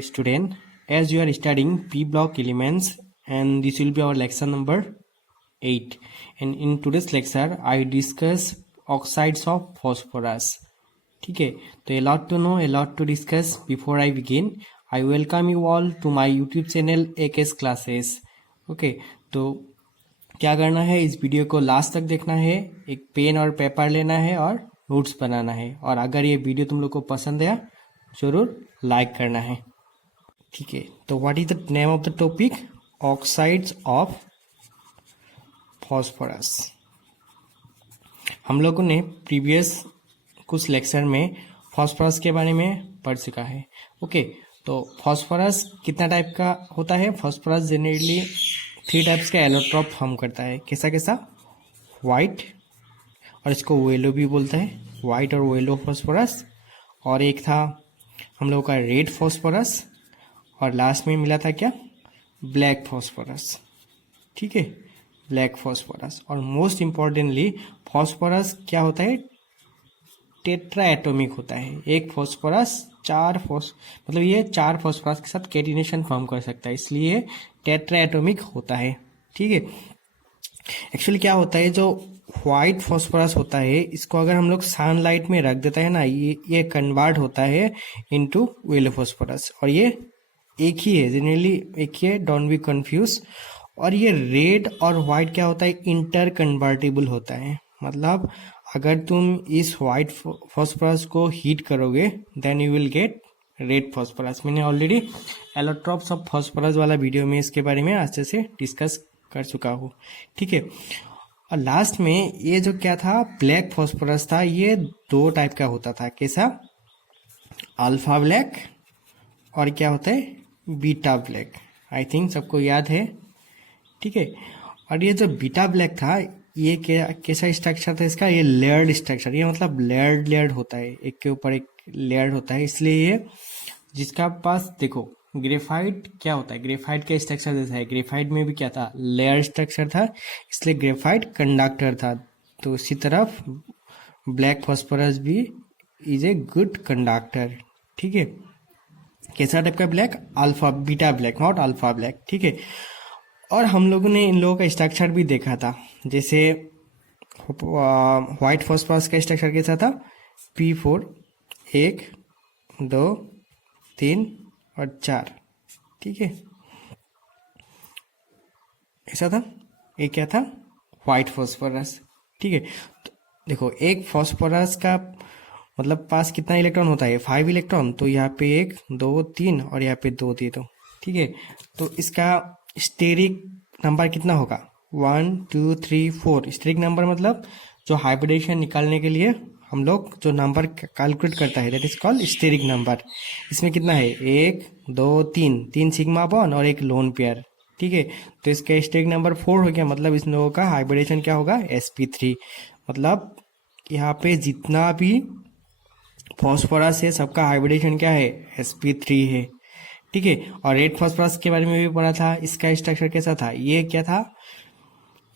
Student, as you are studying P block elements, and this will be our lecture number 8, and in today's lecture I discuss oxides of phosphorus. ठीक है, तो a lot to know, a lot to discuss. Before I begin, I welcome you all to my YouTube channel AKS Classes. Okay, तो क्या करना है, इस video को last तक देखना है, एक पेन और पेपर लेना है और नोट्स बनाना है, और अगर ये वीडियो तुम लोग को पसंद आया जरूर लाइक करना है. ठीक है, तो what is the name of the topic? Oxides of phosphorus. हम लोगों ने प्रीवियस कुछ लेक्चर में फॉस्फोरस के बारे में पढ़ चुका है. ओके, तो फॉस्फोरस कितना टाइप का होता है? फॉस्फोरस जनरली 3 टाइप्स का एलोट्रॉप फॉर्म करता है. कैसा कैसा? वाइट, और इसको येलो भी बोलता है, वाइट और येलो फॉस्फोरस. और एक था हम लोगों का रेड फॉस्फोरस, और लास्ट में मिला था क्या? Black phosphorus. ठीक है, ब्लैक फॉस्फोरस. और मोस्ट इम्पॉर्टेंटली फॉस्फोरस क्या होता है? टेट्रा एटॉमिक होता है. एक फॉस्फोरस मतलब ये 4 फॉस्फोरस के साथ कैटिनेशन फॉर्म कर सकता है, इसलिए टेट्रा एटॉमिक होता है. ठीक है, एक्चुअली क्या होता है, जो व्हाइट फॉस्फोरस होता है, इसको अगर हम लोग सनलाइट में रख देता है ना, ये कन्वर्ट होता है इनटू येलो फॉस्फोरस. और ये एक ही है, जनरली एक ही है, डोंट बी कंफ्यूज. और ये रेड और व्हाइट क्या होता है? इंटर कन्वर्टेबल होता है. मतलब अगर तुम इस व्हाइट फॉस्फोरस को हीट करोगे then you will get red phosphorus. मैंने ऑलरेडी एलोट्रॉप्स ऑफ फॉस्फोरस वाला वीडियो में इसके बारे में अच्छे से डिस्कस कर चुका हूँ. ठीक है, और लास्ट में ये जो क्या था, ब्लैक फॉस्फोरस था, ये 2 टाइप का होता था. कैसा? अल्फा ब्लैक, और क्या होता है? Beta black. आई थिंक सबको याद है. ठीक है, और ये जो बीटा ब्लैक था, ये कैसा स्ट्रक्चर था इसका? ये लेयर्ड स्ट्रक्चर. ये मतलब लेयर्ड होता है, एक के ऊपर एक लेयर्ड होता है. इसलिए ये जिसका पास देखो, ग्रेफाइट क्या होता है? ग्रेफाइट का स्ट्रक्चर जैसा है. ग्रेफाइट में भी क्या था? लेयर स्ट्रक्चर था, इसलिए ग्रेफाइट कंडक्टर था. तो इसी तरफ ब्लैक फॉस्फोरस भी इज ए गुड कंडक्टर. ठीक है, कैसा टाइप का black? Alpha beta black, not alpha black. ठीक है, और हम लोगों ने इन लोगों का स्ट्रक्चर भी देखा था. जैसे व्हाइट फॉस्फोरस का स्ट्रक्चर कैसा था? P4, 1, 2, 3 और 4. ठीक है, ऐसा था. एक क्या था? White phosphorus. ठीक है, तो देखो, एक फॉस्फोरस का मतलब पास कितना इलेक्ट्रॉन होता है? 5 इलेक्ट्रॉन. तो यहाँ पे 1, 2, 3 और यहाँ पे 2 दे दो. ठीक है, तो इसका स्टेरिक नंबर कितना होगा? 1, 2, 3, 4. स्टेरिक नंबर मतलब जो हाइब्रिडेशन निकालने के लिए हम लोग जो नंबर कैलकुलेट करता है, that is called steric number. इसमें कितना है? 1, 2, 3 सिग्मा बॉन्ड और एक लोन पेयर. ठीक है, तो इसका स्टेरिक नंबर 4 हो गया. मतलब इस लोगों का हाइब्रिडेशन क्या होगा? sp3. मतलब यहाँ पे जितना भी फॉस्फोरस है सबका हाइब्रिडेशन क्या है? sp3 है. ठीक है, और रेड फॉस्फोरस के बारे में भी पढ़ा था. इसका स्ट्रक्चर कैसा था? ये क्या था?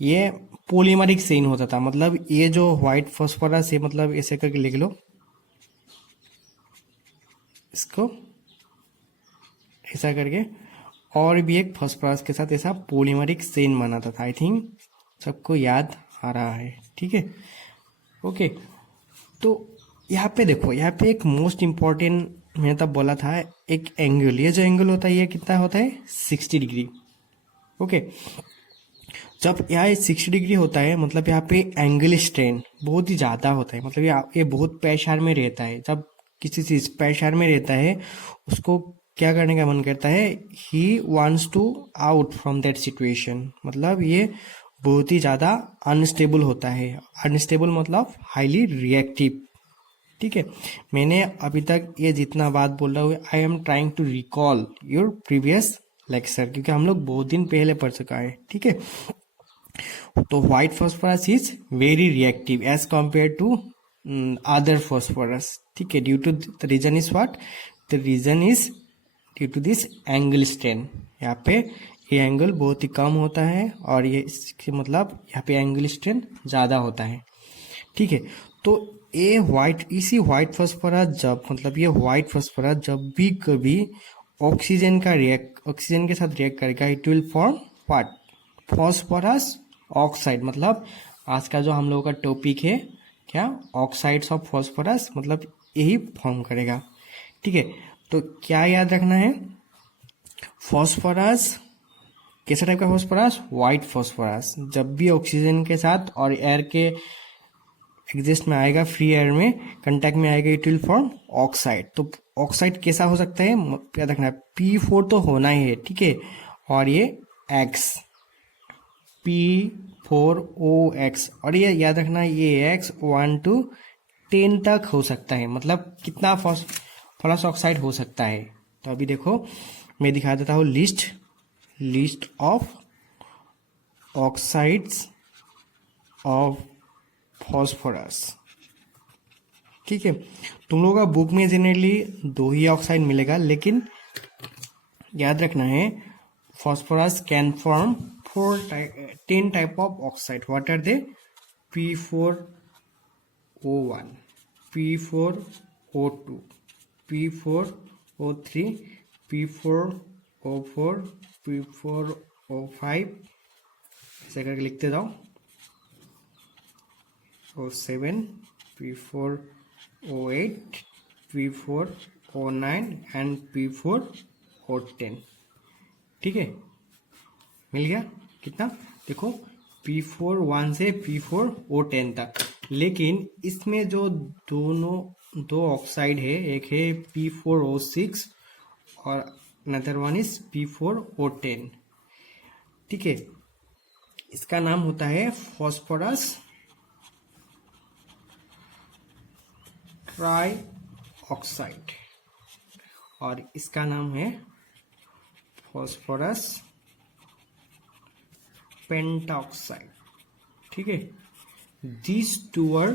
ये पॉलीमरिक चेन होता था. मतलब ये जो व्हाइट फॉस्फोरस है, मतलब ऐसे करके लिख लो इसको, ऐसा करके, और भी एक फॉस्फोरस के साथ ऐसा पॉलीमरिक चेन बनाता था. आई थिंक सबको याद आ रहा है. ठीक है, ओके, तो यहाँ पे देखो, यहाँ पे एक मोस्ट इम्पॉर्टेंट मैंने तब बोला था, एक एंगल. ये जो एंगल होता है ये कितना होता है? 60 डिग्री. ओके, जब यहाँ 60 डिग्री होता है मतलब यहाँ पे एंगल स्ट्रेन बहुत ही ज़्यादा होता है. मतलब ये बहुत प्रेशर में रहता है. जब किसी चीज़ प्रेशर में रहता है उसको क्या करने का मन करता है? He wants to out from that situation. मतलब ये बहुत ही ज़्यादा अनस्टेबल होता है. अनस्टेबल मतलब हाईली रिएक्टिव. ठीक है, मैंने अभी तक ये जितना बात बोल रहा हूँ, I am trying to recall your previous lecture, क्योंकि हम लोग बहुत दिन पहले पढ़ चुका है. ठीक है, तो white phosphorus is very reactive as compare to other phosphorus. ठीक है, due to the reason is what? The reason is due to this angle strain. यहाँ पे ये एंगल बहुत ही कम होता है, और ये इसके मतलब यहाँ पे एंगल स्ट्रेन ज़्यादा होता है. ठीक है, तो ये इसी व्हाइट फॉस्फोरस जब मतलब ये व्हाइट फॉस्फोरस जब भी कभी ऑक्सीजन के साथ रिएक्ट करेगा, it will form what? Phosphorus oxide. मतलब आज का जो हम लोगों का टॉपिक है क्या? ऑक्साइड्स ऑफ फॉस्फोरस, मतलब यही फॉर्म करेगा। ठीक है, तो क्या याद रखना है? फॉस्फोरस कैसा टाइप का फॉस्फोरस? White phosphorus. जब भी ऑक्सीजन के साथ और एयर के एग्जिस्ट में आएगा, फ्री एयर में कांटेक्ट में आएगा, इट विल फॉर्म ऑक्साइड। तो ऑक्साइड कैसा हो सकता है? याद रखना है, P4 तो होना ही है, ठीक है, और ये X, P4OX, और ये याद रखना, ये X 1 to 10 तक हो सकता है। मतलब कितना फॉस्फोरस ऑक्साइड हो सकता है? तो अभी देखो मैं दिखा देता हूँ list of oxides of phosphorus. ठीक है, तुम लोगों का बुक में जनरली 2 ही ऑक्साइड मिलेगा, लेकिन याद रखना है phosphorus can form 10 type of oxide. What are they? P4O1, P4O2, P4O3, P4O4, P4O5, ऐसे करके लिखते जाओ, O7, P4O8, P4O9 and P4O10। ठीक है, मिल गया कितना? देखो P4 से P4O10 तक। लेकिन इसमें जो दो ऑक्साइड है, एक है P4O6 और अनदर वन इज P4O10। ठीक है, इसका नाम होता है फॉस्फोरस ट्राई ऑक्साइड और इसका नाम है फॉस्फोरस पेंटाऑक्साइड। ठीक है, these two are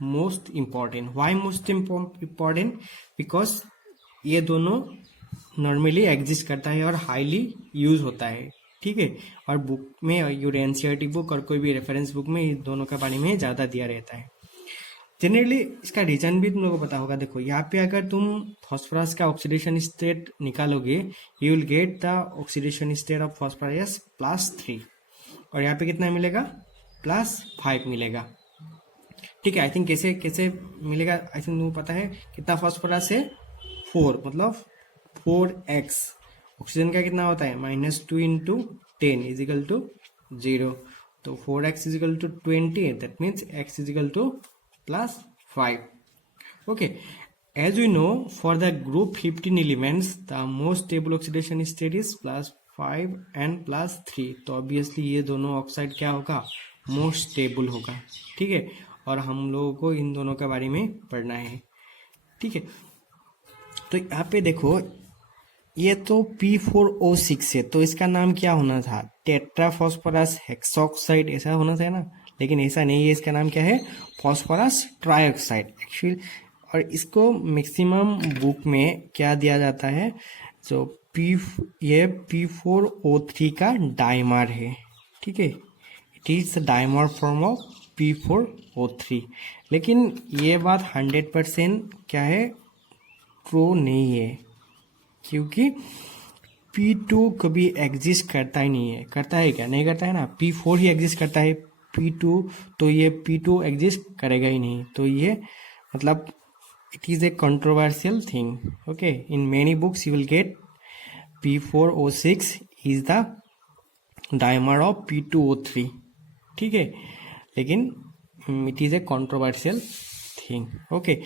most important. Why most important? Because ये दोनों नॉर्मली एग्जिस्ट करता है और हाईली यूज होता है। ठीक है, और बुक में your एनसीईआरटी बुक और कोई भी रेफरेंस बुक में इन दोनों के बारे में ज़्यादा दिया रहता है। जनरली इसका रीजन भी तुम लोगों को पता होगा। देखो यहाँ पे अगर तुम फॉस्फोरस का ऑक्सीडेशन स्टेट निकालोगे, you will get the oxidation state of phosphorus +3, और यहाँ पे कितना मिलेगा? +5 मिलेगा। ठीक है, आई थिंक कैसे कैसे मिलेगा, आई थिंक तुमको पता है। कितना फॉस्फोरस है? 4, मतलब 4x। ऑक्सीजन का कितना होता है? -2 × 10 = 0। तो 4x = 20, that means x = +5. Okay, as we know, for the group 15 elements, the most stable oxidation state is +5 and +3. तो ऑब्वियसली ये दोनों ऑक्साइड क्या होगा? मोस्ट स्टेबल होगा। ठीक है, और हम लोगों को इन दोनों के बारे में पढ़ना है। ठीक है, तो यहाँ पे देखो ये तो P4O6 है, तो इसका नाम क्या होना था? टेट्राफॉस्फोरस हेक्सॉक्साइड, ऐसा होना था ना, लेकिन ऐसा नहीं है। इसका नाम क्या है? Phosphorus trioxide actually. और इसको मैक्सिमम बुक में क्या दिया जाता है? जो ये P4O3 का डाइमर है। ठीक है, it is the dimer form of P4O3। लेकिन ये बात 100% क्या है? ट्रू नहीं है, क्योंकि P2 कभी एग्जिस्ट करता ही नहीं है। करता है क्या? नहीं करता है ना। P4 ही एग्जिस्ट करता है, P2 तो ये P2 एग्जिस्ट करेगा ही नहीं। तो ये मतलब it is a controversial thing. Okay, in many books you will gate P4O6 is the dimer of P2O3। ठीक है, लेकिन it is a controversial thing. Okay,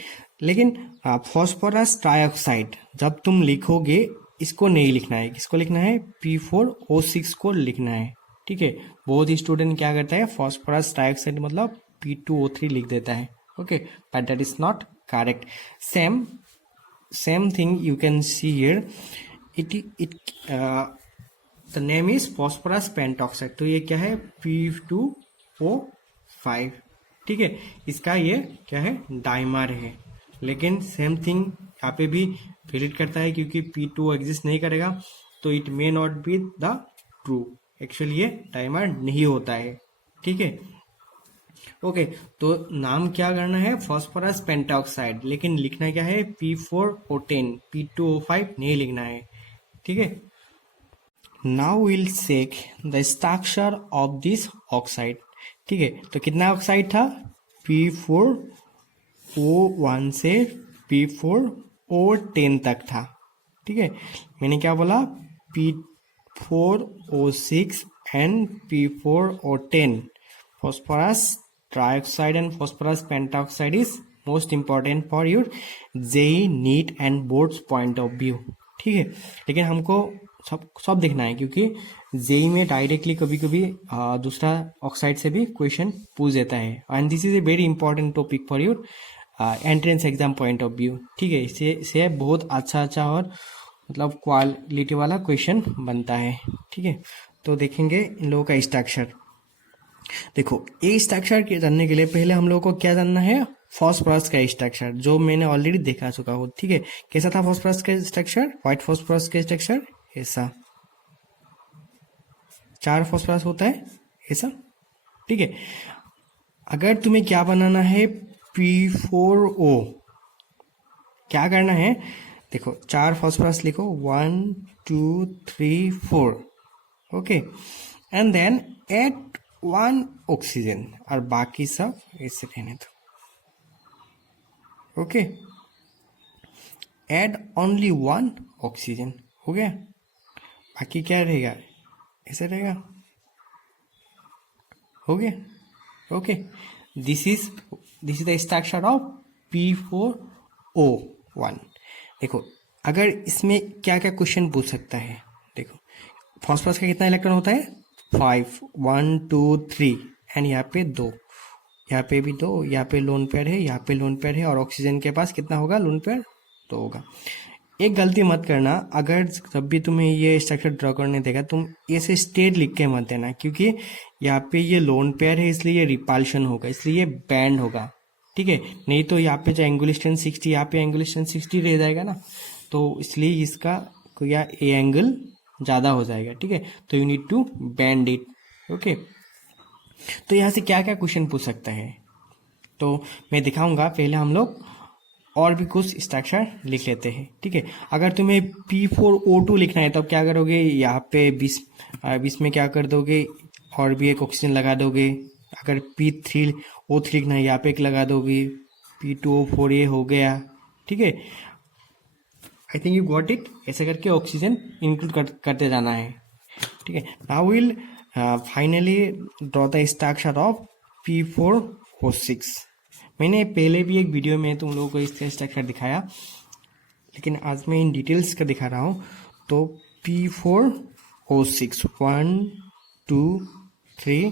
लेकिन फॉस्फोरस ट्राइऑक्साइड जब तुम लिखोगे, इसको नहीं लिखना है। किसको लिखना है? P4O6 को लिखना है। ठीक है, बहुत ही स्टूडेंट क्या करता है? फॉस्फोरस ट्राइऑक्साइड मतलब P2O3 लिख देता है। Okay, but that is not correct. Same thing you can see here, the name is phosphorus pentoxide. तो ये क्या है? P2O5। ठीक है, इसका ये क्या है? डाइमर है। लेकिन सेम थिंग यहाँ पे भी वैलिड करता है, क्योंकि P2 एग्जिस्ट नहीं करेगा, तो it may not be the true. Actually ये डाइमर नहीं होता है। ठीक है, ओके, तो नाम क्या करना है? फॉस्फोरस पेंटाऑक्साइड, लेकिन लिखना क्या है? P4O10, P2O5 नहीं लिखना है। ठीक है। Now will check the structure of this oxide. ठीक है, तो कितना ऑक्साइड था, P4O1 से P4O10 तक था। ठीक है, मैंने क्या बोला, P4O6 and P4O10 phosphorus trioxide and phosphorus pentaoxide is most important for your JEE NEET and boards point of view। ठीक है, लेकिन हमको सब देखना है, क्योंकि जेई में डायरेक्टली कभी कभी दूसरा ऑक्साइड से भी क्वेश्चन पूछ देता है, and this is a very important topic for your entrance exam point of view. ठीक है, इससे बहुत अच्छा और मतलब क्वालिटी वाला क्वेश्चन बनता है। ठीक है, तो देखेंगे इन लोगों का स्ट्रक्चर। देखो, ये स्ट्रक्चर के जानने के लिए पहले हम लोगों को क्या जानना है, फॉस्फोरस का स्ट्रक्चर, जो मैंने ऑलरेडी देखा चुका हूँ। ठीक है, कैसा था फॉस्फोरस का स्ट्रक्चर, व्हाइट फॉस्फोरस का स्ट्रक्चर ऐसा, 4 फॉस्फोरस होता है ऐसा। ठीक है, अगर तुम्हें क्या बनाना है, P4O, क्या करना है, देखो 4 फॉस्फोरस लिखो, 1 2 3 4, okay, and then add 1 oxygen, और बाकी सब ऐसे रहने दो। ओके, एड ओनली 1 ऑक्सीजन, हो गया, बाकी क्या रहेगा, ऐसे रहेगा, हो गया। Okay, this is the structure of P4O1। देखो, अगर इसमें क्या क्या क्वेश्चन पूछ सकता है, देखो फॉस्फोरस का कितना इलेक्ट्रॉन होता है, 5, 1 2 3, एंड यहाँ पे 2, यहाँ पे भी 2, यहाँ पे लोन पेयर है, यहाँ पे लोन पेयर है, और ऑक्सीजन के पास कितना होगा, लोन पेयर 2 होगा। एक गलती मत करना, अगर जब भी तुम्हें ये स्ट्रक्चर ड्रॉ करने देगा, तुम ऐसे स्टेट लिख के मत देना, क्योंकि यहाँ पे ये लोन पेयर है, इसलिए ये रिपल्शन होगा, इसलिए ये बैंड होगा। ठीक है, नहीं तो यहाँ पे जो एंगुलर स्ट्रेंथ 60, यहाँ पे एंगुलर स्ट्रेंथ 60 रह जाएगा ना, तो इसलिए इसका या ए एंगल ज़्यादा हो जाएगा। ठीक है, तो you need to bend it. Okay, तो यहाँ से क्या क्या क्वेश्चन पूछ सकता है, तो मैं दिखाऊंगा। पहले हम लोग और भी कुछ स्ट्रक्चर लिख लेते हैं। ठीक है, अगर तुम्हें P4O2 लिखना है तो अब क्या करोगे, यहाँ पे 20 में क्या कर दोगे, और भी एक ऑक्सीजन लगा दोगे। अगर P3O3 लिखना है, यहाँ पे एक लगा दोगे, P2O4 ये हो गया। ठीक है, I think you got it. ऐसे करके ऑक्सीजन इंक्लूड करते जाना है। ठीक है, now will finally draw the structure of P4O6। मैंने पहले भी एक वीडियो में तुम लोगों को इसका स्ट्रक्चर दिखाया, लेकिन आज मैं इन डिटेल्स का दिखा रहा हूँ। तो P4O6, 1 2 3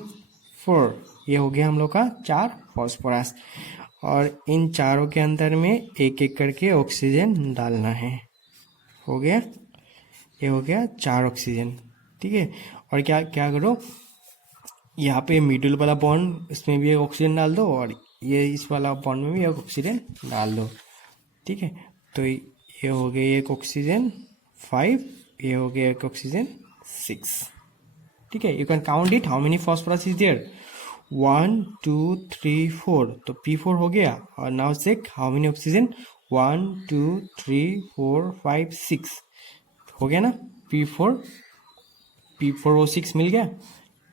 4, ये हो गया हम लोग का 4 फॉस्फोरस, और इन चारों के अंदर में एक एक करके ऑक्सीजन डालना है। हो गया, ये हो गया 4 ऑक्सीजन। ठीक है, और क्या क्या करो, यहाँ पे मिडिल वाला बॉन्ड, इसमें भी एक ऑक्सीजन डाल दो, और ये इस वाला बॉन्ड में भी एक ऑक्सीजन डाल दो। ठीक है, तो ये हो गया एक ऑक्सीजन 5, ये हो गया एक ऑक्सीजन 6। ठीक है, you can count it, how many phosphorus is there, 1 2 3 4, तो P4 हो गया। और now check how many oxygen, 1 2 3 4 5 6, हो गया ना, P4O6 मिल गया।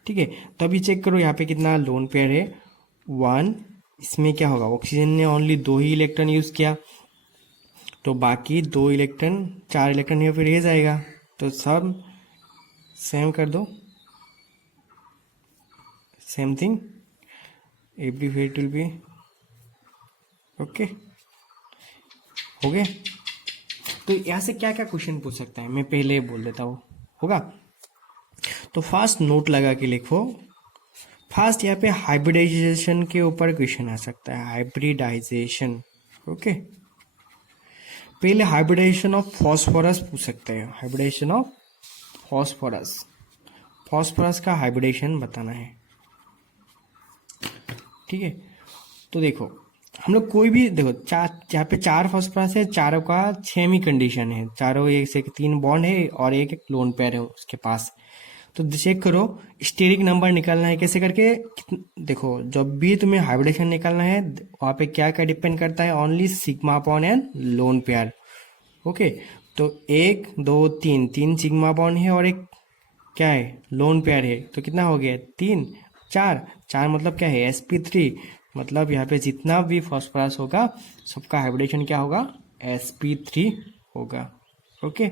ठीक है, तो अभी चेक करो यहाँ पे कितना लोन पेयर है, 1, इसमें क्या होगा, ऑक्सीजन ने ओनली 2 ही इलेक्ट्रॉन यूज किया, तो बाकी 2 इलेक्ट्रॉन 4 इलेक्ट्रॉन यहाँ पे रह जाएगा, तो सब सेम कर दो, same thing everywhere it will be. Okay, हो गया। तो यहाँ से क्या क्या क्वेश्चन पूछ सकता है, मैं पहले बोल देता हूँ, होगा। तो फास्ट नोट लगा के लिखो। फास्ट यहाँ पे हाइब्रिडाइजेशन के ऊपर क्वेश्चन आ सकता है, हाइब्रिडाइजेशन। ओके, पहले हाइब्रिडाइजेशन ऑफ फॉस्फोरस पूछ सकते हैं, हाइब्रिडाइजेशन ऑफ फॉस्फोरस, फॉस्फोरस का हाइब्रिडाइजेशन बताना है। ठीक है, तो देखो हम लोग कोई भी, देखो यहाँ पे 4 फॉस्फोरस है, चारों का सेम ही कंडीशन है, चारों एक से 3 बॉन्ड है और एक लोन पेयर है उसके पास। तो चेक करो स्टेरिक नंबर निकालना है कैसे करके। देखो जब भी तुम्हें हाइब्रिडेशन निकालना है, वहाँ पे क्या क्या डिपेंड करता है, only sigma upon an lone pair. Okay, तो 1 2 3 3 सिग्मा बॉन्ड है और एक क्या है, लोन पेयर है, तो कितना हो गया, 3 4 4 मतलब क्या है, sp3, मतलब यहाँ पे जितना भी फॉस्फोरस होगा सबका हाइब्रिडेशन क्या होगा, sp3 होगा। ओके,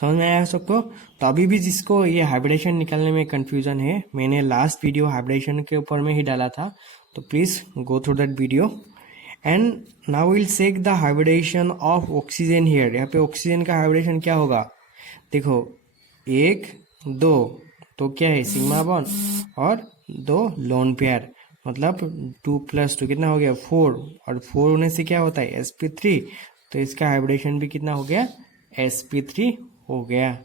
समझ में आया सबको। तो अभी भी जिसको ये हाइब्रिडेशन निकालने में कंफ्यूजन है, मैंने लास्ट वीडियो हाइब्रिडेशन के ऊपर में ही डाला था, तो please go through that video. And now will check the hybridisation of oxygen here. यहाँ पे ऑक्सीजन का हाइब्रिडेशन क्या होगा, देखो 1 2, तो क्या है, सिग्मा बॉन्ड और 2 लोन पेयर, मतलब 2 + 2 कितना हो गया, 4, और 4 होने से क्या होता है, sp3, तो इसका हाइब्रिडेशन भी कितना हो गया, sp3 हो गया।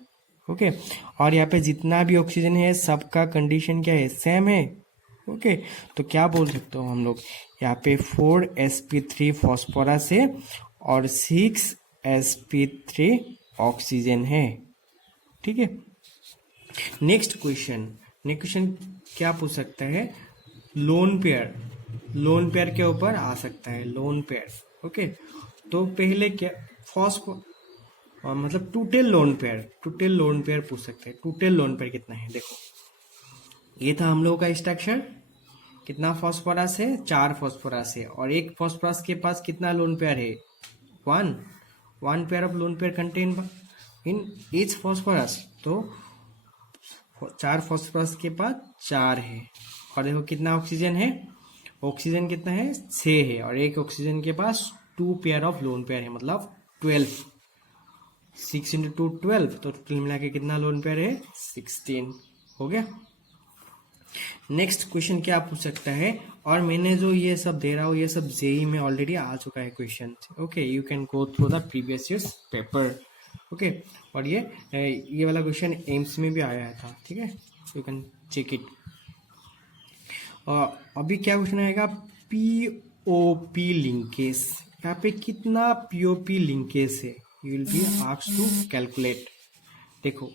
ओके, और यहाँ पे जितना भी ऑक्सीजन है सबका कंडीशन क्या है, सेम है। ओके, तो क्या बोल सकते हो हम लोग, यहाँ पे 4 sp3 फॉस्फोरस है और 6 sp3 ऑक्सीजन है। ठीक है, नेक्स्ट क्वेश्चन क्या पूछ सकता है, लोन पेयर के ऊपर आ सकता है, लोन पेयर। ओके, तो पहले क्या, मतलब टोटल लोन पेयर पूछ सकते हैं। टोटल लोन पेयर कितना है, देखो ये था हम लोगों का स्ट्रक्चर, कितना फॉस्फोरस है, 4 फॉस्फोरस है, और एक फॉस्फोरस के पास कितना लोन पेयर है, 1 pair of lone pair contain in each phosphorus, तो 4 फॉस्फोरस के पास 4 है। और देखो कितना ऑक्सीजन है, ऑक्सीजन कितना है, 6 है, और एक ऑक्सीजन के पास 2 पेयर ऑफ लोन पेयर है, मतलब 12, 6 × 2 12, तो टोटल मिला के कितना लोन पेयर है, 16 हो गया। नेक्स्ट क्वेश्चन क्या पूछ सकता है, और मैंने जो ये सब दे रहा हूँ ये सब जेई में ऑलरेडी आ चुका है question. Okay, you can go through the previous years paper. Okay, और ये वाला क्वेश्चन एम्स में भी आया था, ठीक है, यू कैन चेक इट। अभी क्या क्वेश्चन आएगा, पीओपी लिंकेज, यहाँ पे कितना पीओपी लिंकेज है, you will be asked to calculate. देखो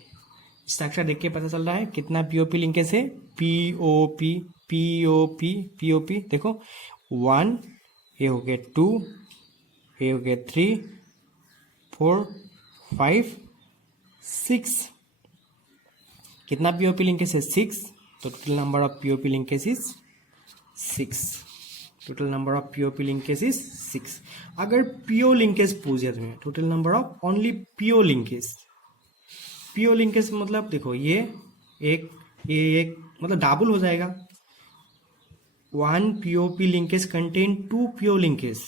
स्ट्रक्चर देख के पता चल रहा है कितना पीओपी लिंकेज है, पीओपी देखो 1, ये हो गया 2, ये हो गया 3 4 5 6, कितना पीओपी लिंकेज है, 6, तो total number of POP linkage is 6, total number of POP linkage is 6। अगर पीओ लिंकेज पूछ दिया तुम्हें, total number of only PO linkage मतलब देखो ये एक मतलब डबल हो जाएगा, 1 POP linkage contain 2 PO linkage,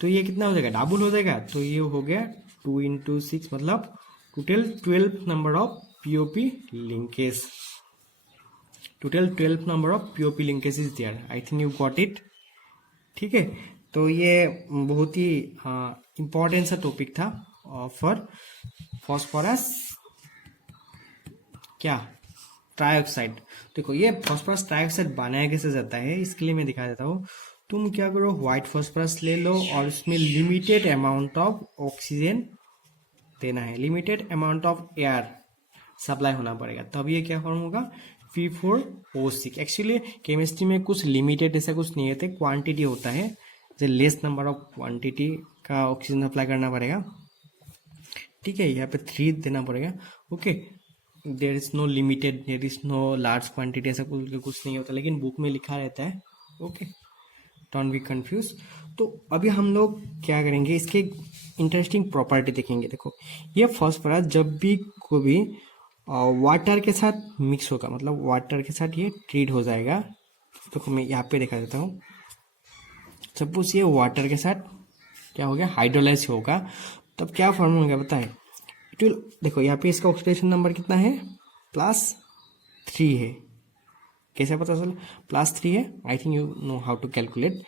तो ये कितना हो जाएगा, डबल हो जाएगा, तो ये हो गया 2 × 6, मतलब total 12 number of POP linkage, total 12 number of POP linkage is there. I think you got it. ठीक है, तो ये बहुत ही इंपॉर्टेंट सा टॉपिक था फॉर फॉस्फोरस क्या, ट्राइऑक्साइड। देखो ये फॉस्फोरस ट्राइऑक्साइड बनाया कैसे जाता है, इसके लिए मैं दिखा देता हूँ। तुम क्या करो, व्हाइट फॉस्फोरस ले लो और उसमें लिमिटेड अमाउंट ऑफ ऑक्सीजन देना है, limited amount of air supply होना पड़ेगा, तब ये क्या फॉर्म होगा, P4O6। एक्चुअली केमिस्ट्री में कुछ लिमिटेड ऐसा कुछ नहीं होता, क्वांटिटी होता है, जो लेस नंबर ऑफ क्वांटिटी का ऑक्सीजन अप्लाई करना पड़ेगा। ठीक है, यहाँ पे 3 देना पड़ेगा। Okay, there is no limited, there is no large quantity, ऐसा कुछ नहीं होता, लेकिन बुक में लिखा रहता है। Okay, don't be confuse. तो अभी हम लोग क्या करेंगे, इसके इंटरेस्टिंग प्रॉपर्टी देखेंगे। देखो ये फॉस्फोरस जब भी कोई वाटर के साथ मिक्स होगा, मतलब वाटर के साथ ये ट्रीट हो जाएगा। तो मैं यहाँ पे दिखा देता हूँ, सपोज ये वाटर के साथ क्या हो गया, हाइड्रोलाइज होगा, तब क्या फॉर्म होगा बताए, इट विल, देखो यहाँ पे इसका ऑक्सीडेशन नंबर कितना है, +3 है। कैसे पता चला +3 है, I think you know how to calculate.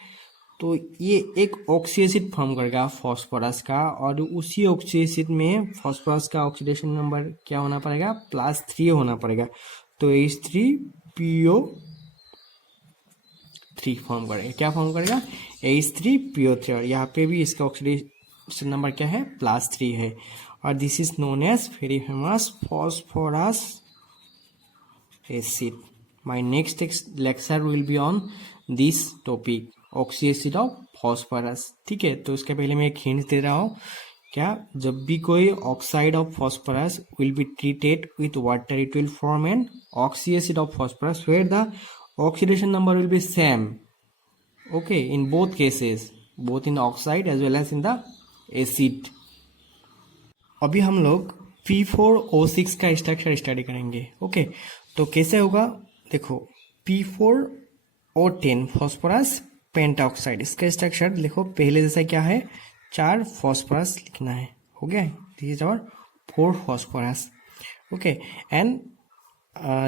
तो ये एक ऑक्सी एसिड फॉर्म करेगा फॉस्फोरस का, और उसी ऑक्सी एसिड में फॉस्फोरस का ऑक्सीडेशन नंबर क्या होना पड़ेगा, +3 होना पड़ेगा, तो H3PO3 फॉर्म करेगा। क्या फॉर्म करेगा, H3PO3, और यहाँ पे भी इसका ऑक्सीडेशन नंबर क्या है, +3 है, और this is known as very famous phosphorous acid. My next lecture will be on this topic, oxy acid of phosphorus. ठीक है, तो उसके पहले मैं एक हिंट दे रहा हूँ, क्या, जब भी कोई oxide of phosphorus will be treated with water, it will form an oxy acid of phosphorus where the oxidation number will be same, okay, in both cases, both in oxide as well as in the acid. अभी हम लोग P4O6 का structure study करेंगे, okay. तो कैसे होगा, देखो P4O10 phosphorus pentoxide, इसका स्ट्रक्चर देखो पहले जैसा क्या है, 4 फॉस्फोरस लिखना है, हो गया, this is our 4 phosphorus, okay. एंड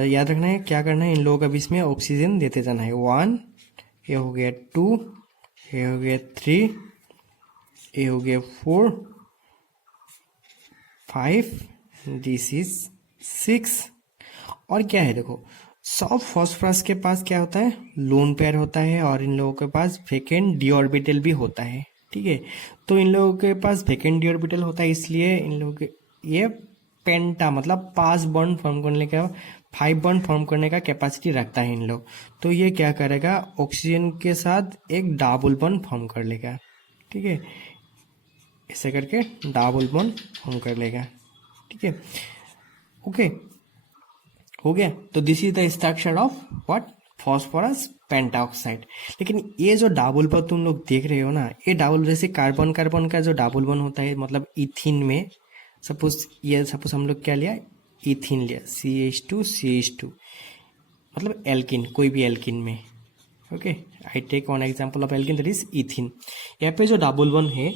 याद रखना है क्या करना है, इन लोगों का भी इसमें ऑक्सीजन देते जाना है, 1, ये हो गया 2, ये हो गया 3, ये हो गया 4, 5, दिस इज 6। और क्या है, देखो सब फॉस्फोरस के पास क्या होता है, लोन पेयर होता है, और इन लोगों के पास वैकेंट डी ऑर्बिटल भी होता है, ठीक है। तो इन लोगों के पास वैकेंट डी ऑर्बिटल होता है, इसलिए इन लोगों के ये पेंटा मतलब 5 बॉन्ड फॉर्म करने का, 5 बॉन्ड फॉर्म करने का कैपेसिटी रखता है इन लोग। तो ये क्या करेगा, ऑक्सीजन के साथ एक डबल बॉन्ड फॉर्म कर लेगा, ठीक है, ऐसे करके डबल बॉन्ड फॉर्म कर लेगा, ठीक है, ओके, हो गया। तो this is the structure of what, phosphorus pentoxide. लेकिन ये जो डबल बॉन्ड तुम लोग देख रहे हो ना, ये डबल जैसे कार्बन कार्बन का जो डबल बॉन्ड होता है, मतलब इथिन में सपोज हम लोग क्या लिया, इथिन लिया, CH2 CH2, मतलब एल्किन, कोई भी एल्किन में, okay. I take one example of alkyne, that is ethyne. यहाँ पे जो डबल बॉन्ड है,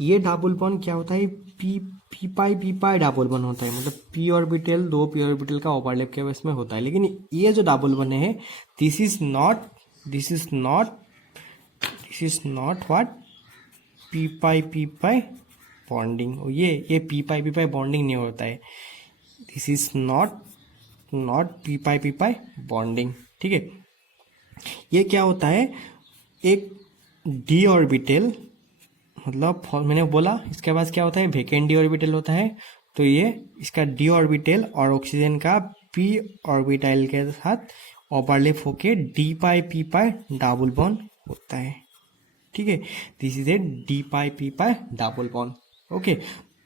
ये डबल बॉन्ड क्या होता है, पी पाई डबल बॉन्ड होता है, मतलब पी ऑर्बिटल, 2 पी ऑर्बिटल का ओवरलैप के बेस में होता है। लेकिन ये जो डबल बॉन्ड है, this is not what, P pi bonding, ये पी पाई बॉन्डिंग नहीं होता है, this is not P pi bonding, ठीक है। ये क्या होता है, एक डी ऑर्बिटल, मतलब मैंने बोला इसके पास क्या होता है, वैकेंट डी ऑर्बिटल होता है, तो ये इसका डी ऑर्बिटल और ऑक्सीजन का पी ऑर्बिटल के साथ ओवरलैप होके D pi P pi double bond होता है, ठीक है, this is a D pi P pi double bond, okay.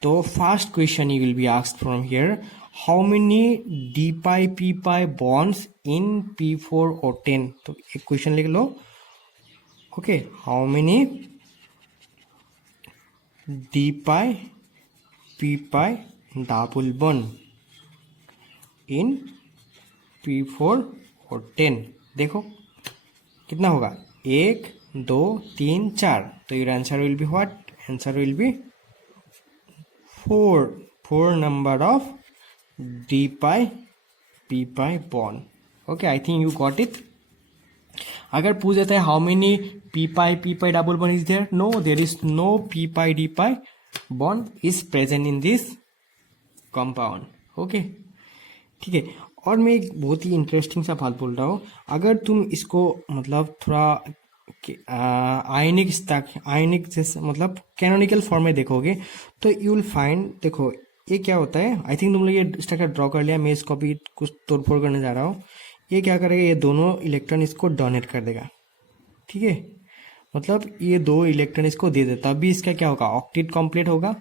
तो first question you will be asked from here, how many D pi P pi bonds in P4O10, तो एक question लिख लो, okay, how many D pi P pi double bond in P4O10, देखो कितना होगा, 1 2 3 4, तो your answer will be what, answer will be 4 number of D pi P pi bond, okay, I think you got it. अगर पूछ देता है how many P pi double bond is there, no, there is no P pi D pi bond is present in this compound, okay, ठीक है। और मैं एक बहुत ही इंटरेस्टिंग सा बात बोल रहा हूँ, अगर तुम इसको मतलब थोड़ा आयनिक जैसे मतलब कैनोनिकल फॉर्म में देखोगे, तो यू विल फाइंड, देखो ये क्या होता है, आई थिंक तुम लोग ये स्ट्रक्चर ड्रॉ कर लिया, मैं इसको भी कुछ तोड़फोड़ करने जा रहा हूँ। ये क्या करेगा, ये दोनों इलेक्ट्रॉन इसको डोनेट कर देगा, ठीक है, मतलब ये 2 इलेक्ट्रॉन इसको दे देता, अभी इसका क्या होगा, ऑक्टेट कंप्लीट होगा।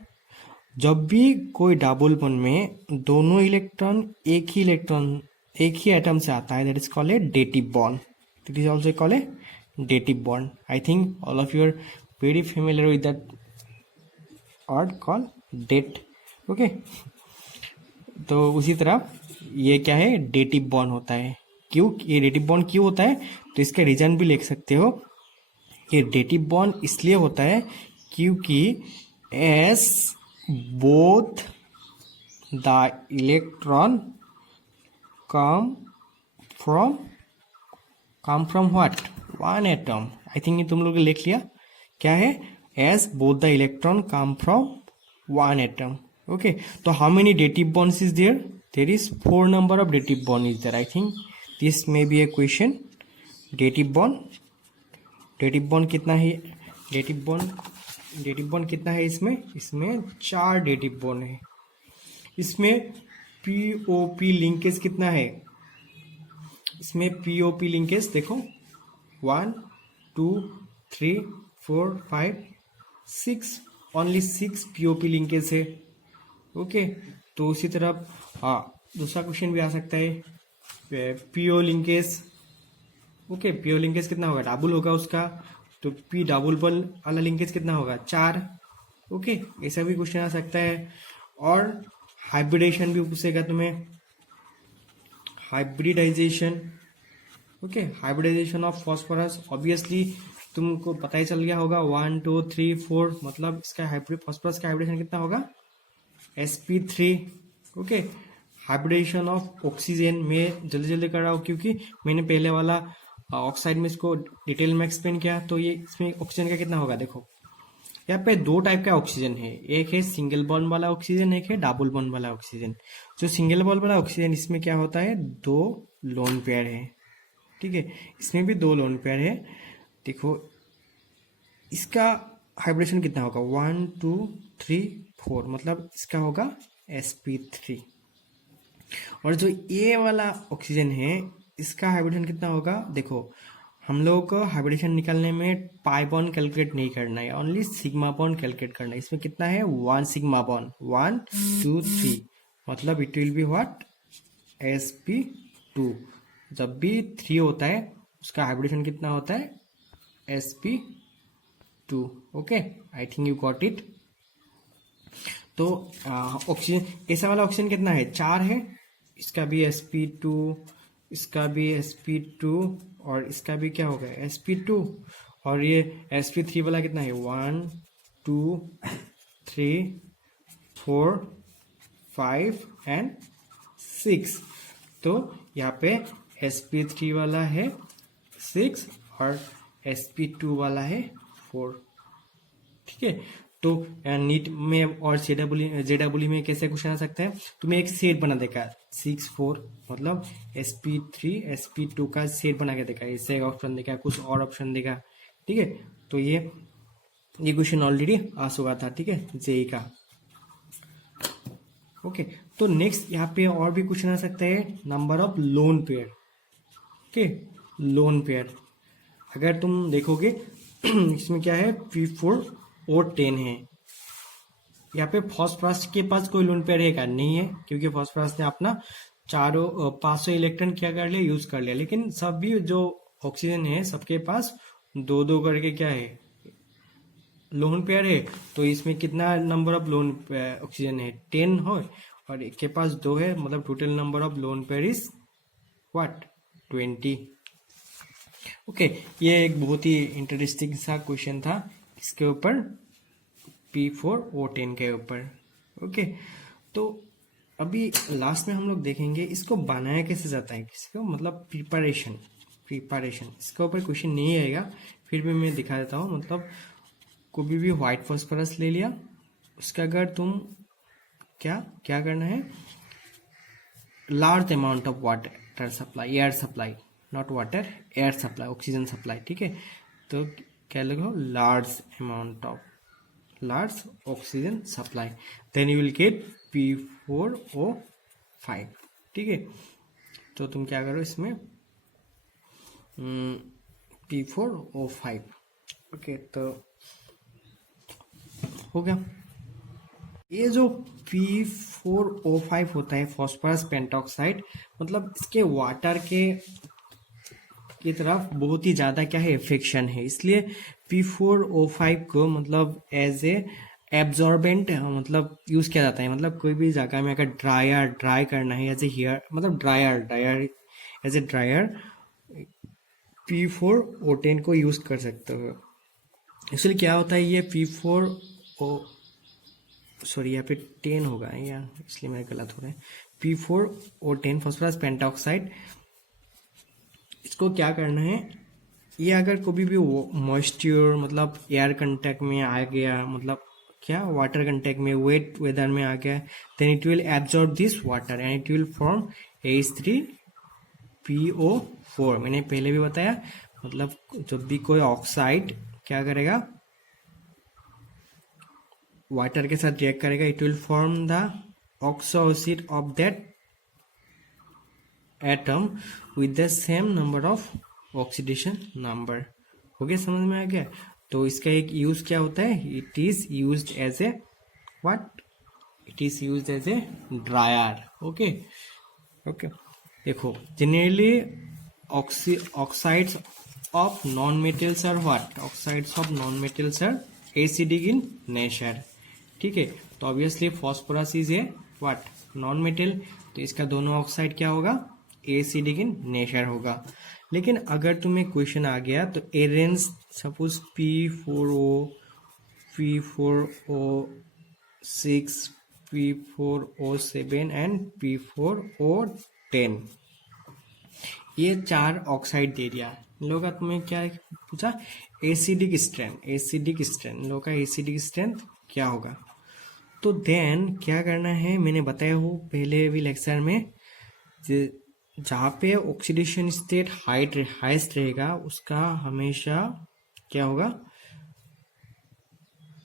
जब भी कोई डबल बॉन्ड में दोनों इलेक्ट्रॉन एक ही एटम से आता है, that is called a dative bond, it is also called a dative bond. I think all of you are very familiar with that word called date, okay. तो उसी तरह ये क्या है, डेटिव बॉन्ड होता है। क्यों ये डेटिव बॉन्ड क्यों होता है, तो इसका रीजन भी लिख सकते हो, ये डेटिव बॉन्ड इसलिए होता है क्योंकि as both the electron come from what, one atom, I think ये तुम लोग लिख लिया, क्या है, as both the electron come from one atom, okay. तो how many dative bonds is there, there is 4 number of dative bond is there, I think this may be a question. Dative bond कितना है, dative bond कितना है, इसमें 4 dative bond है। इसमें POP linkage कितना है, इसमें पीओपी लिंकेज देखो 1 2 3 4 5 6 ओनली 6 पीओपी लिंकेज है। ओके, तो उसी तरह दूसरा क्वेश्चन भी आ सकता है PO linkage. Okay, PO linkage कितना होगा, डबल होगा उसका, तो पी डबल बल वाला लिंकेज कितना होगा, 4। ओके, ऐसा भी क्वेश्चन आ सकता है। और हाइब्रिडेशन भी पूछेगा तुम्हें, hybridisation. Okay, hybridisation of phosphorus, obviously तुमको पता ही चल गया होगा, 1 2 3 4, मतलब इसका हाइब्रिड फॉस्फोरस का हाइब्रिडेशन कितना होगा, sp3। Okay, hybridisation of oxygen में जल्दी जल्दी कर रहा हूँ क्योंकि मैंने पहले वाला ऑक्साइड में इसको डिटेल में एक्सप्लेन किया। तो ये इसमें ऑक्सीजन का कितना होगा, देखो यहाँ पे दो टाइप का ऑक्सीजन है, एक है सिंगल बॉन्ड वाला ऑक्सीजन, एक है डबल बॉन्ड वाला ऑक्सीजन। जो सिंगल बॉन्ड वाला ऑक्सीजन, इसमें क्या होता है, 2 लोन पेयर है। ठीक है, इसमें भी 2 लोन पेयर है। देखो इसका हाइब्रिडेशन कितना होगा, 1 2 3 4, मतलब इसका होगा sp3। और जो ये वाला ऑक्सीजन है, इसका हाइब्रिडेशन कितना होगा, देखो हम लोगों को हाइब्रिडेशन निकालने में पाई बॉन्ड कैलकुलेट नहीं करना है, ओनली सिग्मा बॉन्ड कैलकुलेट करना है। इसमें कितना है, 1 सिग्मा बॉन्ड, 1 2 3, मतलब it will be what, sp2। जब भी 3 होता है उसका हाइब्रिडेशन कितना होता है, sp2। Okay, I think you got it. तो ऑक्सीजन, ऐसा वाला ऑक्सीजन कितना है, 4 है, इसका भी sp2, इसका भी sp2, और इसका भी क्या होगा, sp2। और ये sp3 वाला कितना है, 1 2 3 4 5 एंड 6। तो यहाँ पे sp3 वाला है 6 और sp2 वाला है 4। ठीक है, तो नीट में और जेडब्ल्यू में कैसे क्वेश्चन आ सकता है, तुम्हें एक सेट बना देगा 6 4, मतलब sp3 sp2 का सेट बना के देखा, इससे एक ऑप्शन देगा, कुछ और ऑप्शन देगा। ठीक है, तो ये क्वेश्चन ऑलरेडी आ चुका था, ठीक है, जेई का। ओके, तो नेक्स्ट यहाँ पे और भी क्वेश्चन आ सकता है, number of loan pair. Okay, lone pair अगर तुम देखोगे इसमें क्या है, p4 और 10 है। यहाँ पे फॉस्फोरस के पास कोई लोन पेयर है नहीं है, क्योंकि फॉस्फोरस ने अपना 500 इलेक्ट्रॉन क्या कर लिया, यूज कर लिया। लेकिन सभी जो ऑक्सीजन है सबके पास 2 करके क्या है, लोन पेयर है। तो इसमें कितना नंबर ऑफ लोन ऑक्सीजन है, 10 हो, और एक के पास 2 है, मतलब total number of lone pair is what, 20। Okay, ये एक बहुत ही इंटरेस्टिंग सा क्वेश्चन था इसके ऊपर, p4 और 10 के ऊपर। ओके, तो अभी लास्ट में हम लोग देखेंगे इसको बनाया कैसे जाता है, किसको, मतलब प्रिपरेशन। इसके ऊपर क्वेश्चन नहीं आएगा, फिर भी मैं दिखा देता हूँ। मतलब कोई भी व्हाइट फॉस्फोरस ले लिया, उसका अगर तुम क्या करना है, large amount of water supply, air supply, not water, air supply, oxygen supply. ठीक है, तो क्या लगो, large amount of large oxygen supply, then you will get p4O5। ठीक है, तो तुम क्या करो इसमें p4O5। ओके, तो हो गया। ये जो p4O5 होता है फॉस्फोरस पेंटॉक्साइड, मतलब इसके वाटर की तरफ बहुत ही ज्यादा क्या है, इफेक्शन है, इसलिए p4O5 को मतलब एज ए एब्जॉर्बेंट मतलब यूज किया जाता है। मतलब कोई भी जगह में अगर ड्राई करना है एज ए हेयर, मतलब dryer as a dryer p4O10 को यूज कर सकते हो। इसलिए क्या होता है, ये यहाँ पे 10 होगा या, इसलिए मेरा गलत हो रहा है, p4O10 फॉस्फोरस पेंटॉक्साइड, इसको क्या करना है, ये अगर कभी भी मॉइस्चर मतलब एयर कंटेक्ट में आ गया, मतलब क्या वाटर कंटेक्ट में, वेट वेदर में आ गया, then it will absorb this water and it will form H3PO4। मैंने पहले भी बताया, मतलब जब भी कोई ऑक्साइड क्या करेगा, वाटर के साथ रिएक्ट करेगा, it will form the oxo acid of that atom with the same number of oxidation number. हो गया, समझ में आ गया। तो इसका एक यूज क्या होता है, it is used as a what, it is used as a dryer. Okay okay, देखो generally oxides of non-metals are what, oxides of non-metals are acidic in nature। ठीक है, तो obviously phosphorus is a what, non metal, तो इसका दोनों oxide क्या होगा, acidic in nature होगा। लेकिन अगर तुम्हें क्वेश्चन आ गया तो arenes suppose P4O, P4O6, P4O7 and P4O10, ये 4 ऑक्साइड दे दिया। इन लोगों का तुम्हें क्या पूछा, एसिडिक स्ट्रेंथ, एसिडिक स्ट्रेंथ, इन लोगों का एसिडिक स्ट्रेंथ क्या होगा। तो देन क्या करना है, मैंने बताया हो पहले भी लेक्चर में, जहाँ पे ऑक्सीडेशन स्टेट हाईएस्ट रहेगा उसका हमेशा क्या होगा,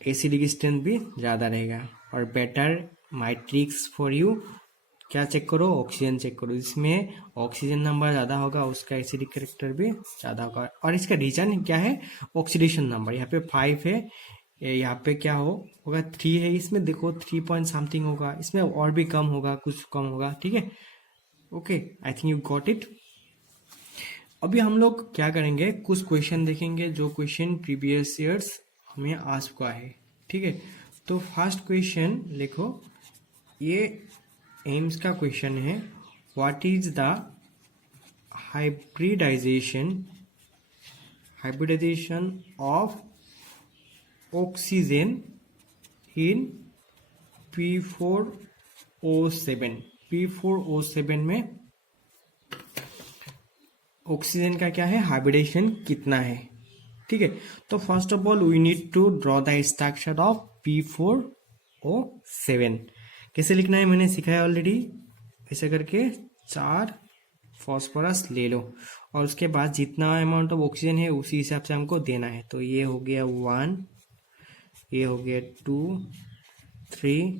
एसिडिक स्ट्रेंथ भी ज़्यादा रहेगा। और बेटर मैट्रिक्स फॉर यू, क्या चेक करो, ऑक्सीजन चेक करो, इसमें ऑक्सीजन नंबर ज़्यादा होगा उसका एसिडिक कैरेक्टर भी ज़्यादा होगा। और इसका रीजन क्या है, ऑक्सीडेशन नंबर, यहाँ पे 5 है, यहाँ पे क्या होगा 3 है, इसमें देखो 3 पॉइंट समथिंग होगा, इसमें और भी कम होगा, कुछ कम होगा। ठीक है, okay, I think you got it. अभी हम लोग क्या करेंगे, कुछ क्वेश्चन देखेंगे जो क्वेश्चन प्रीवियस ईयर्स हमें आस्क हुआ है। ठीक है, तो फर्स्ट क्वेश्चन लिखो, ये एम्स का क्वेश्चन है, what is the hybridisation of oxygen in P4O7। P4O7 में ऑक्सीजन का क्या है, हाइब्रिडेशन कितना है। ठीक है, तो first of all we need to draw the structure of P4O7। कैसे लिखना है मैंने सिखाया ऑलरेडी, ऐसे करके 4 फॉस्फोरस ले लो और उसके बाद जितना अमाउंट ऑफ ऑक्सीजन है उसी हिसाब से हमको देना है। तो ये हो गया 1, ये हो गया 2, 3,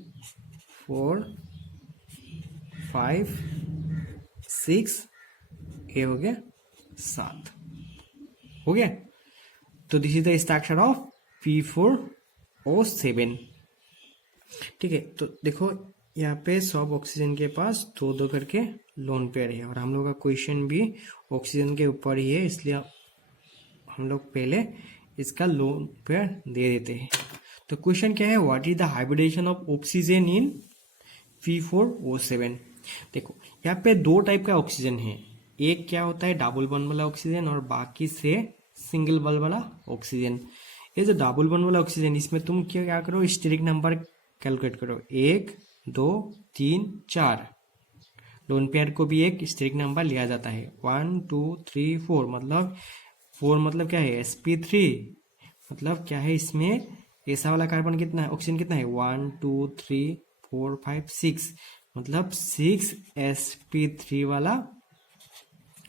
4, 5, 6, ये हो गया 7, हो गया। तो this is the structure of P4O7। ठीक है, तो देखो यहाँ पे सब ऑक्सीजन के पास 2-2 करके लोन पेयर है और हम लोग का क्वेश्चन भी ऑक्सीजन के ऊपर ही है, इसलिए हम लोग पहले इसका लोन पेयर दे देते हैं। तो क्वेश्चन क्या है, what is the hybridisation of oxygen in P4O7। देखो यहाँ पे 2 टाइप का ऑक्सीजन है, एक क्या होता है डबल बॉन्ड वाला ऑक्सीजन और बाकी से सिंगल बॉन्ड वाला ऑक्सीजन। ये जो डबल बॉन्ड वाला ऑक्सीजन, इसमें तुम क्या करो, स्टेरिक नंबर कैलकुलेट करो, 1, 2, 3, 4। लोन पेयर को भी एक स्टेरिक नंबर लिया जाता है, 1, 2, 3, 4, मतलब 4 मतलब क्या है, sp3, मतलब क्या है, इसमें ऐसा वाला कार्बन कितना है, ऑक्सीजन कितना है, 1, 2, 3, 4, 5, 6, मतलब 6 sp3 वाला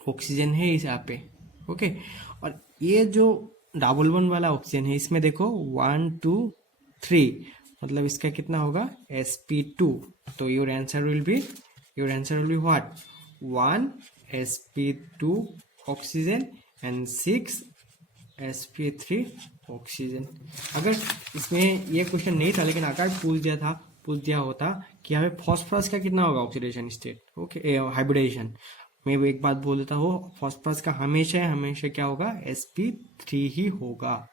ऑक्सीजन है इस यहाँ पे। ओके, और ये जो डबल बॉन्ड वाला ऑक्सीजन है इसमें देखो 1, 2, 3, मतलब इसका कितना होगा, sp2। तो your answer will be what, 1 sp2 oxygen and 6 sp3 oxygen. अगर इसमें ये क्वेश्चन नहीं था, लेकिन अगर पूछ दिया होता कि यहाँ पे फॉस्फोरस का कितना होगा ऑक्सीडेशन स्टेट, ओके हाइब्रिडेशन, मैं एक बात बोल देता हूँ, फॉस्फोरस का हमेशा क्या होगा, sp3 ही होगा,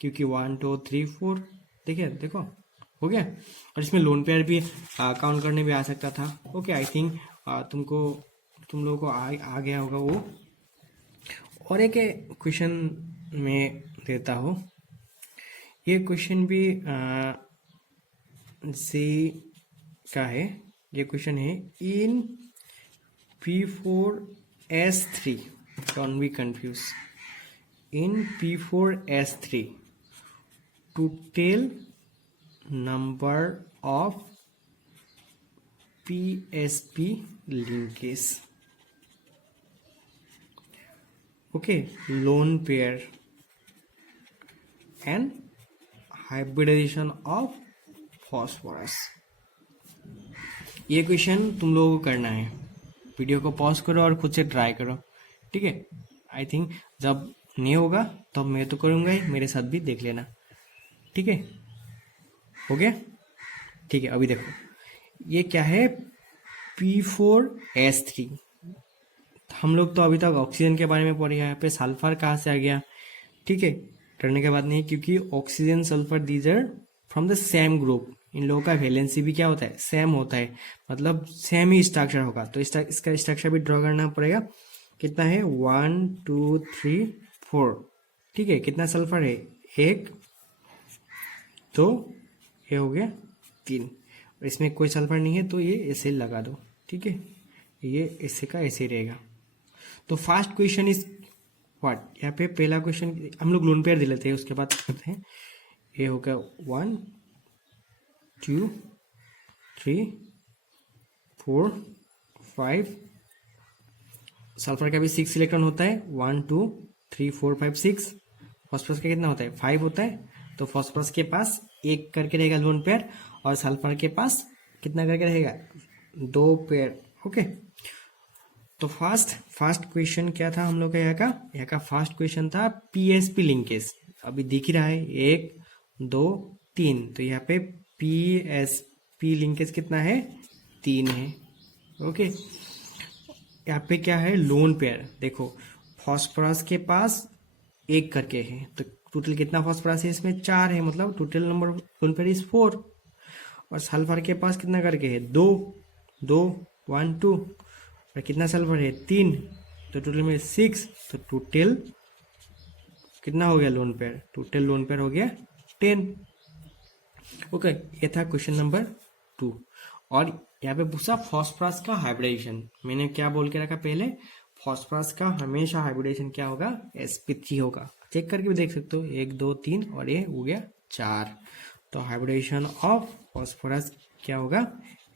क्योंकि 1, 2, 3, 4 देखो हो गया। और इसमें लोन पेयर भी काउंट करने भी आ सकता था। ओके, आई थिंक तुम लोगों को आ गया होगा वो। और एक क्वेश्चन मैं देता हूँ, ये क्वेश्चन भी सी का है। ये क्वेश्चन है, इन P4S3, don't be confused, in P4S3 total number of PSP linkage, okay, lone pair and hybridization of phosphorus। ये क्वेश्चन तुम लोगों को करना है, वीडियो को पॉज करो और खुद से ट्राई करो। ठीक है, आई थिंक जब नहीं होगा तो अब मैं तो करूँगा ही, मेरे साथ भी देख लेना। ठीक है, हो गया? ठीक है, अभी देखो ये क्या है, P4S3। हम लोग तो अभी तक ऑक्सीजन के बारे में पढ़े, यहाँ पे सल्फर कहाँ से आ गया? ठीक है, डरने के बाद नहीं, क्योंकि oxygen sulphur these are from the same group. इन लोगों का वैलेंसी भी क्या होता है? सेम होता है, मतलब सेम ही स्ट्रक्चर होगा। तो इसका स्ट्रक्चर भी ड्रॉ करना पड़ेगा। कितना है? 1 2 3 4। ठीक है, कितना सल्फर है? 1 2, ये हो गया 3। और इसमें कोई सल्फर नहीं है तो ये ऐसे लगा दो। ठीक है, ये ऐसे का ऐसे रहेगा। तो फर्स्ट क्वेश्चन इज व्हाट? यहाँ पे पहला क्वेश्चन हम लोग लोन पेयर दे लेते हैं, उसके बाद करते हैं। ये हो गया 1 2 3 4 5। सल्फर का भी 6 इलेक्ट्रॉन होता है। 1 2 3 4 5 6। फॉस्फोरस का कितना होता है? 5 होता है। तो फॉस्फोरस के पास 1 करके रहेगा लोन पेयर, और सल्फर के पास कितना करके रहेगा? 2 पेयर। ओके, तो फर्स्ट क्वेश्चन क्या था हम लोग का? यहाँ का फर्स्ट क्वेश्चन था पीएसपी लिंकेज। अभी दिख ही रहा है 1 2 3। तो यहाँ पे पीएसपी लिंकेज कितना है? 3 है। ओके, यहाँ पे क्या है? Lone pair. देखो फॉस्फोरस के पास 1 करके है, तो टोटल कितना फॉस्फोरस है इसमें? 4 है, मतलब total number of lone pair is 4। और सल्फर के पास कितना करके है? 2 2 1 2। और कितना सल्फर है? 3। तो टोटल में 6। तो टोटल कितना हो गया lone pair? Total lone pair हो गया 10। ओके, ये था क्वेश्चन नंबर 2। और यहाँ पे पूछा फॉस्फोरस का हाइब्रिडेशन। मैंने क्या बोल के रखा पहले? फॉस्फोरस का हमेशा हाइब्रिडेशन क्या होगा? sp3 होगा। चेक करके भी देख सकते हो, 1 2 3 और ये हो गया 4। तो हाइब्रिडेशन ऑफ फॉस्फोरस क्या होगा?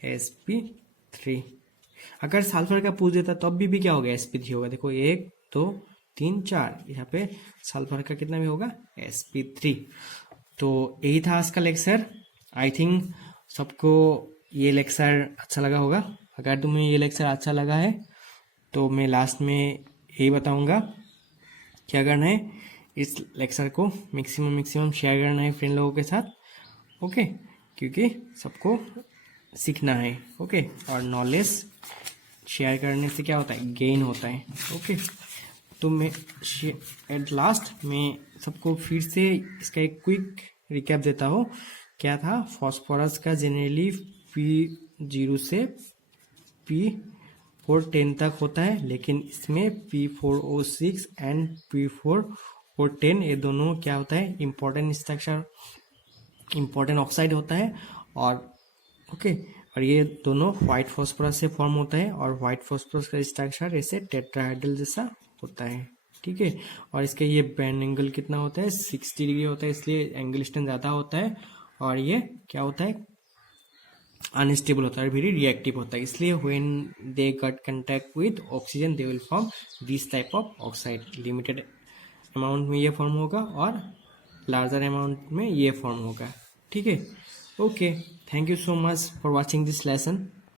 sp3। अगर सल्फर का पूछ देता तब भी क्या होगा? sp3 होगा। देखो 1 2 3 4, यहाँ पे सल्फर का कितना भी होगा? sp3। तो यही था आज का लेक्चर। आई थिंक सबको ये लेक्चर अच्छा लगा होगा। अगर तुम्हें ये लेक्चर अच्छा लगा है तो मैं लास्ट में यही बताऊंगा, क्या करना है, इस लेक्चर को मैक्सिमम शेयर करना है फ्रेंड लोगों के साथ। ओके, क्योंकि सबको सीखना है। ओके, और नॉलेज शेयर करने से क्या होता है? गेन होता है। ओके, तो मैं एट लास्ट मैं सबको फिर से इसका एक क्विक रिकैप देता हूँ। क्या था? फॉस्फोरस का जनरली P0 से P410 तक होता है, लेकिन इसमें P4O6 एंड P4O10 ये दोनों क्या होता है? इम्पोर्टेंट स्ट्रक्चर, इम्पोर्टेंट ऑक्साइड होता है। और ओके, और ये दोनों व्हाइट फॉस्फोरस से फॉर्म होता है, और व्हाइट फॉस्फोरस का स्ट्रक्चर ऐसे टेट्राहेड्रल जैसा होता है। ठीक है, और इसके ये बैंड एंगल कितना होता है? 60 डिग्री होता है, इसलिए एंगल स्ट्रेंथ ज़्यादा होता है। और ये क्या होता है? अनस्टेबल होता है, वेरी रिएक्टिव होता है। इसलिए when they got contact with oxygen they will form this type of oxide. Limited amount में ये फॉर्म होगा और लार्जर अमाउंट में ये फॉर्म होगा। ठीक है, okay, thank you so much for watching this lesson.